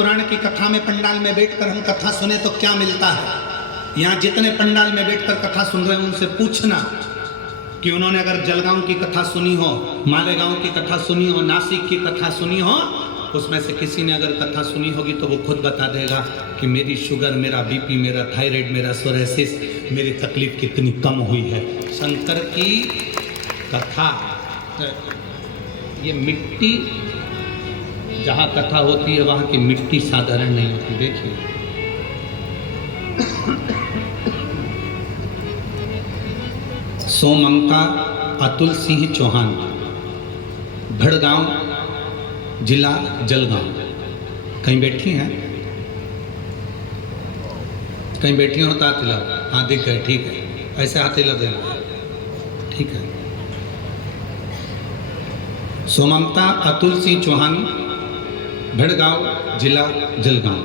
महापुराण की कथा में पंडाल में बैठकर हम कथा सुने तो क्या मिलता है। यहाँ जितने पंडाल में बैठकर कथा सुन रहे हैं उनसे पूछना कि उन्होंने अगर जलगांव की कथा सुनी हो, मालेगांव की कथा सुनी हो, नासिक की कथा सुनी हो, उसमें से किसी ने अगर कथा सुनी होगी तो वो खुद बता देगा कि मेरी शुगर, मेरा बीपी, मेरा थायराइड, मेरा सोरेसिस, मेरी तकलीफ कितनी कम हुई है। शंकर की कथा, ये मिट्टी जहाँ कथा होती है वहाँ की मिट्टी साधारण नहीं होती। देखिए सोमंका अतुल सिंह चौहान, भड़गांव, जिला जलगांव। कहीं बैठी हैं? कहीं बैठी हो तो हाथ हिला। हाँ दिख गए, ठीक है, ऐसे हाथ हिला देना, ठीक है। सोमंका अतुल सिंह चौहान, भड़गांव, जिला जलगांव।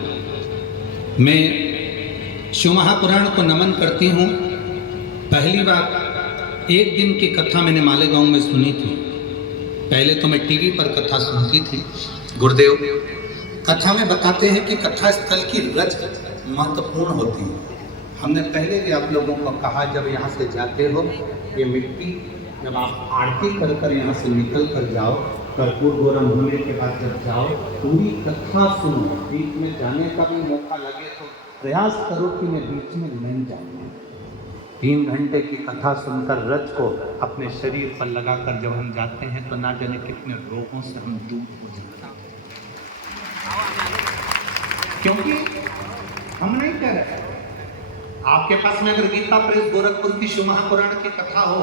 मैं शिव महापुराण को नमन करती हूँ। पहली बार एक दिन की कथा मैंने मालेगांव में सुनी थी। पहले तो मैं टीवी पर कथा सुनती थी। गुरुदेव कथा में बताते हैं कि कथा स्थल की रज महत्वपूर्ण होती है। हमने पहले भी आप लोगों को कहा, जब यहाँ से जाते हो ये मिट्टी, जब आप आरती कर कर यहाँ से निकल कर जाओ, कर्पूर गौरम होने के बाद जब जाओ, पूरी कथा सुनो। बीच में जाने का भी मौका लगे तो प्रयास करो कि मैं बीच में नहीं जाऊँ। 3 घंटे की कथा सुनकर रज को अपने शरीर पर लगाकर जब हम जाते हैं तो ना जाने कितने रोगों से हम दूर हो जाते हैं। क्योंकि हम नहीं कह रहे, आपके पास में अगर गीता प्रेस गोरखपुर की शिव महापुराण की कथा हो,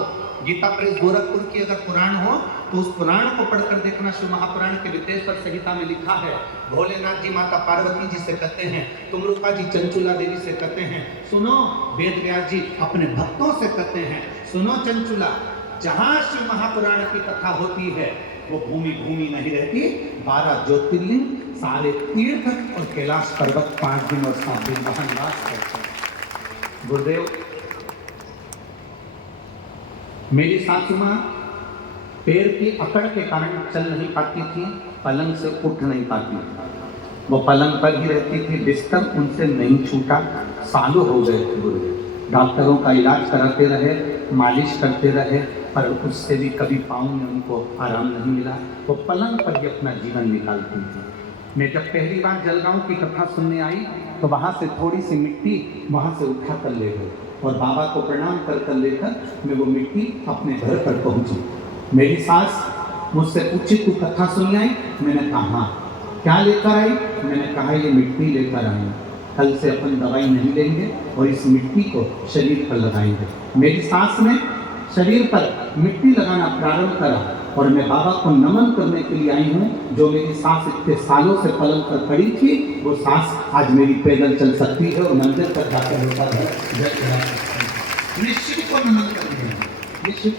गीता प्रेस गोरखपुर की अगर पुराण हो, तो उस पुराण को पढ़कर देखना। शिव महापुराण के विदेश्वर संहिता में लिखा है, भोलेनाथ जी माता पार्वती जी से कहते हैं, तुमरुका जी चंचुला देवी से कहते हैं, सुनो वेद व्यास जी अपने भक्तों से कहते हैं, सुनो चंचुला, जहां शिव महापुराण की कथा होती है वो भूमि भूमि नहीं रहती। 12 ज्योतिर्लिंग, सारे तीर्थ और कैलाश पर्वत 5 दिन और 7 दिन वहां निवास करते हैं। गुरुदेव मेरी सासू माँ पैर की अकड़ के कारण चल नहीं पाती थी, पलंग से उठ नहीं पाती थी। वो पलंग पर ही रहती थी, बिस्तर उनसे नहीं छूटा। सालों हो गए थे गुरुदेव, डॉक्टरों का इलाज कराते रहे, मालिश करते रहे, पर उससे भी कभी पाँव में उनको आराम नहीं मिला। वो पलंग पर ही अपना जीवन निकालती थी। मैं जब पहली बार जलगांव की कथा सुनने आई तो वहाँ से थोड़ी सी मिट्टी वहाँ से उठा कर ले गई और बाबा को प्रणाम कर लेकर मैं वो मिट्टी अपने घर पर पहुँची। मेरी सास मुझसे पूछी, तू कथा सुन आई? मैंने कहा हाँ। क्या लेकर आई? मैंने कहा ये मिट्टी लेकर आई, कल से अपन दवाई नहीं लेंगे और इस मिट्टी को शरीर पर लगाएंगे। मेरी सास ने शरीर पर मिट्टी लगाना प्रारंभ करा और मैं बाबा को नमन करने के लिए आई हूँ। जो मेरी सास इतने सालों से पलंग पर खड़ी थी, वो सास आज मेरी पैदल चल सकती है और मंदिर तक जाकर होता है। निश्चित को नमन करते हैं, निश्चित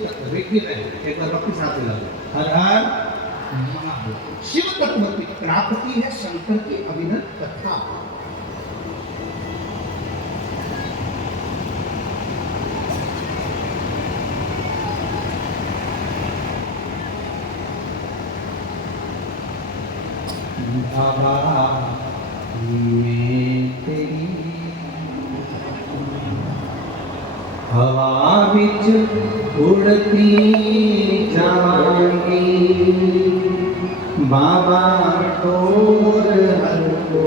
एक बार वापस आते लगे। हर हर शिव तत्व की प्राप्ति है शंकर की अभिनव कथा। बाबा मैं तेरी हवा विच उड़ती जाऊंगी, बाबा तोर हर को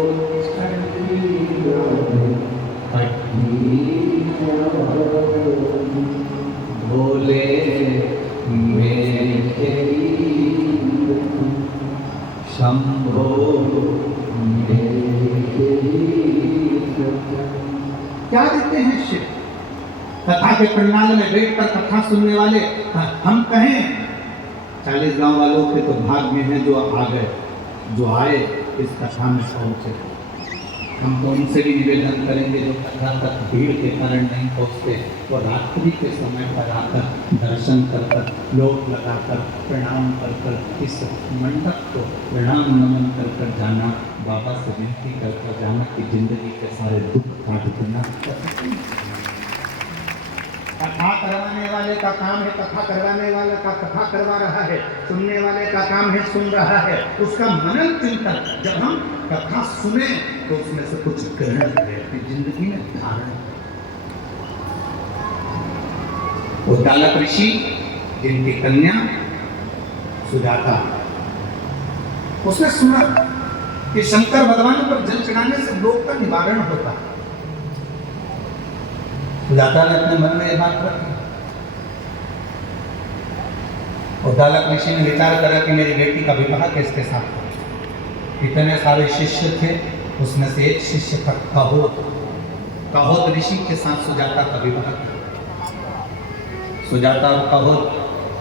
भोले मैं तेरी शंभो। क्या देते हैं शिव? कथा के पंडाल में बैठकर कथा सुनने वाले हम कहें 40 गांव वालों के तो भाग में हैं जो आ गए, जो आए इस कथा में पहुंचे। हम तो उनसे भी निवेदन करेंगे जो कथा तक भीड़ के कारण नहीं पहुंचते, वो रात्रि के समय पर आकर दर्शन कर कर, लोग लगाकर, प्रणाम कर कर इस मंडप को प्रणाम नमन कर कर जाना, बाबा से विनती कर कर जाना कि जिंदगी के सारे दुख काट देना। कथा करवाने वाले का काम है कथा करवाने वाले का कथा करवा रहा है, सुनने वाले का काम है सुन रहा है। उसका मनन चिंतन जब हम कथा सुने तो उसमें से कुछ ग्रहण करें, अपनी जिंदगी में धारण। उद्दालक ऋषि जिनकी कन्या सुजाता, उसने सुना कि शंकर भगवान पर जल चढ़ाने से लोक का निवारण होता। सुजाता ने अपने मन में यह बात रखी। उद्दालक ऋषि ने विचार करा कि मेरी बेटी का विवाह किसके साथ हो। इतने सारे शिष्य थे, उसमें से एक शिष्य था कहोत। कहोत ऋषि के साथ सुजाता का विवाह था। सुजाता और कहोत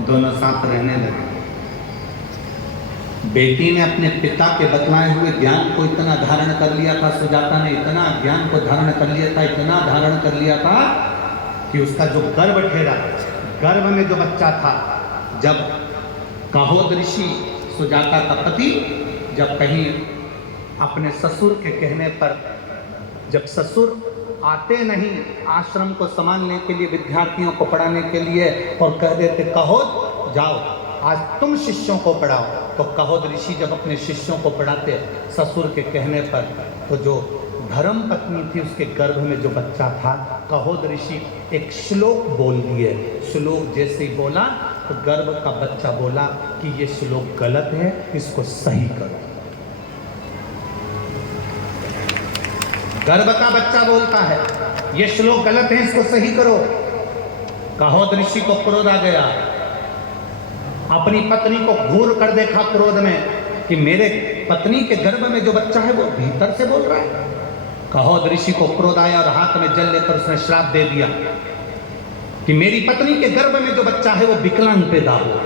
दोनों साथ रहने लगे। बेटी ने अपने पिता के बतलाए हुए ज्ञान को इतना धारण कर लिया था, सुजाता ने इतना ज्ञान को धारण कर लिया था, इतना धारण कर लिया था कि उसका जो गर्भ ठहरा, गर्भ में जो बच्चा था, जब कहोत ऋषि सुजाता का पति जब कहीं अपने ससुर के कहने पर, जब ससुर आते नहीं आश्रम को संभालने के लिए, विद्यार्थियों को पढ़ाने के लिए, और कह देते कहोत जाओ आज तुम शिष्यों को पढ़ाओ, तो कहोत ऋषि जब अपने शिष्यों को पढ़ाते ससुर के कहने पर, तो जो धर्म पत्नी थी उसके गर्भ में जो बच्चा था, कहोत ऋषि एक श्लोक बोल दिए। श्लोक जैसे ही बोला तो गर्भ का बच्चा बोला कि ये श्लोक गलत है, इसको सही करो। गर्भ का बच्चा बोलता है ये श्लोक गलत है, इसको सही करो। कहोत ऋषि को क्रोध आ गया, अपनी पत्नी को घूर कर देखा क्रोध में कि मेरे पत्नी के गर्भ में जो बच्चा है वो भीतर से बोल रहा है। कहोत ऋषि को क्रोध आया और हाथ में जल लेकर उसने श्राप दे दिया कि मेरी पत्नी के गर्भ में जो बच्चा है वो विकलांग पैदा हो।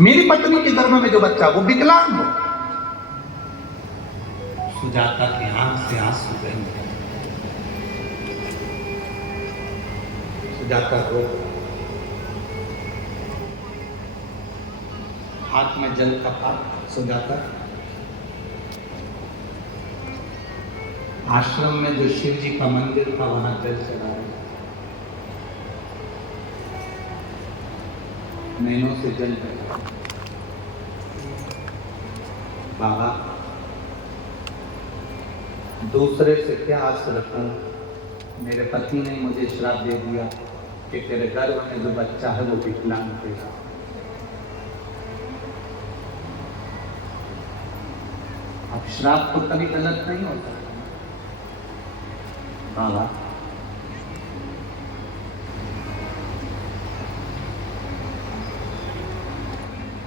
मेरी पत्नी के गर्भ में जो बच्चा वो विकलांग हो। सुजाता की आंख से आंसू बह गए। सुजाता रो, हाथ में जल का पात्र। सुजाता आश्रम में जो शिव जी का मंदिर था वहां जल चढ़ा रहे, नैनों से जल चढ़ा। बाबा दूसरे से क्या आस रखूं, मेरे पति ने मुझे श्राप दे दिया कि तेरे गर्भ में जो बच्चा है वो विकलांग होगा। अब श्राप तो कभी गलत नहीं होता बाबा।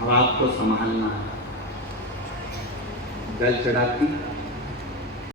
अब आपको संभालना है। जल चढ़ाती